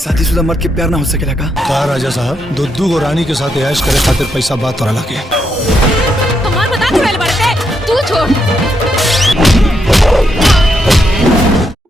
शादीशुदा मर्द के प्यार ना हो सकेला का? कहा राजा साहब, दुद्दू को रानी के साथ ऐश करे खातिर पैसा बात तोरा लगे। हमार बता चुड़ैल बढ़ते तू छोड़।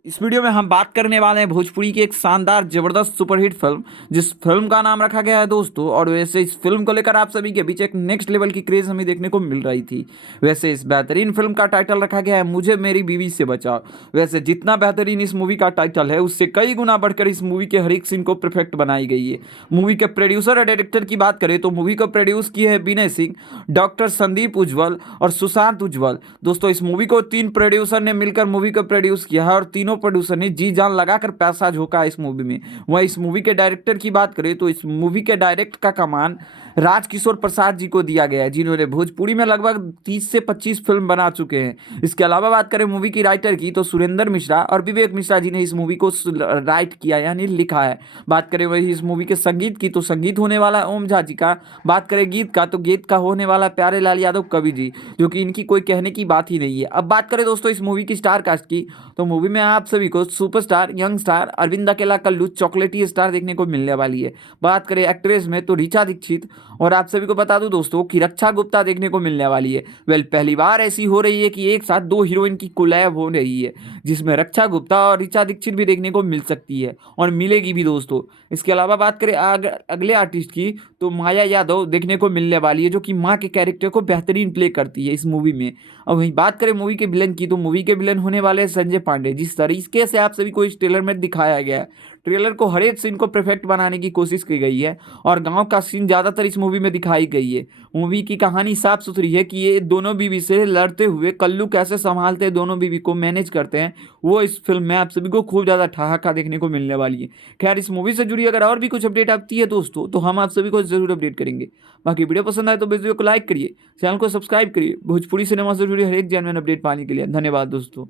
इस वीडियो में हम बात करने वाले हैं भोजपुरी की एक शानदार जबरदस्त सुपरहिट फिल्म, जिस फिल्म का नाम रखा गया है दोस्तों। और वैसे इस फिल्म को लेकर आप सभी के बीच एक नेक्स्ट लेवल की क्रेज हमें देखने को मिल रही थी। वैसे इस बेहतरीन फिल्म का टाइटल रखा गया है मुझे मेरी बीवी से बचाओ। वैसे जितना बेहतरीन इस मूवी का टाइटल है उससे कई गुना बढ़कर इस मूवी के हर एक सीन को परफेक्ट बनाई गई है। मूवी के प्रोड्यूसर और डायरेक्टर की बात करें तो मूवी को प्रोड्यूस किए है विनय सिंह, डॉक्टर संदीप उज्ज्वल और सुशांत उज्ज्वल। दोस्तों इस मूवी को 3 प्रोड्यूसर ने मिलकर मूवी को प्रोड्यूस किया है और तीनों प्रोड्यूसर ने जी जान लगाकर पैसा झोंका इस मूवी में। वह इस मूवी के डायरेक्टर की बात करें तो इस मूवी के डायरेक्ट का कमान राजकिशोर प्रसाद जी को दिया गया है, जिन्होंने भोजपुरी में लगभग 30 से 25 फिल्म बना चुके हैं। इसके अलावा बात करें मूवी की राइटर की तो सुरेंद्र मिश्रा और विवेक मिश्रा जी ने इस मूवी को राइट किया यानी लिखा है। बात करें वही इस मूवी के संगीत की तो संगीत होने वाला ओम झा जी का। बात करें गीत का तो गीत का होने वाला प्यारे लाल यादव कवि जी, जो कि इनकी कोई कहने की बात ही नहीं है। अब बात करें दोस्तों इस मूवी की स्टार कास्ट की तो मूवी में आप सभी को सुपरस्टार यंग स्टार अरविंद अकेला कल्लू चॉकलेटी स्टार देखने को मिलने वाली है। बात करें एक्ट्रेस में तो ऋचा दीक्षित और आप सभी को बता दूं दोस्तों कि रक्षा गुप्ता देखने को मिलने वाली है। पहली बार ऐसी हो रही है कि एक साथ 2 हीरोइन की कोलैब हो रही है, जिसमें रक्षा गुप्ता और ऋचा दीक्षित भी देखने को मिल सकती है और मिलेगी भी दोस्तों। इसके अलावा बात करें अगले आर्टिस्ट की तो माया यादव देखने को मिलने वाली है, जो कि माँ के कैरेक्टर को बेहतरीन प्ले करती है इस मूवी में। और वहीं बात करें मूवी के विलन की तो मूवी के विलन होने वाले हैं संजय पांडे। जिस तरीके से आप सभी को इस ट्रेलर में दिखाया गया है, ट्रेलर को हर एक सीन को परफेक्ट बनाने की कोशिश की गई है और गांव का सीन ज़्यादातर इस मूवी में दिखाई गई है। मूवी की कहानी साफ सुथरी है कि ये दोनों बीवी से लड़ते हुए कल्लू कैसे संभालते हैं, दोनों बीवी को मैनेज करते हैं, वो इस फिल्म में आप सभी को खूब ज़्यादा ठहाका देखने को मिलने वाली है। खैर इस मूवी से जुड़ी अगर और भी कुछ अपडेट आती है दोस्तों तो हम आप सभी को जरूर अपडेट करेंगे। बाकी वीडियो पसंद आए तो वीडियो को लाइक करिए, चैनल को सब्सक्राइब करिए। भोजपुरी सिनेमा से जुड़ी हर एक जेन्युइन अपडेट पाने के लिए धन्यवाद दोस्तों।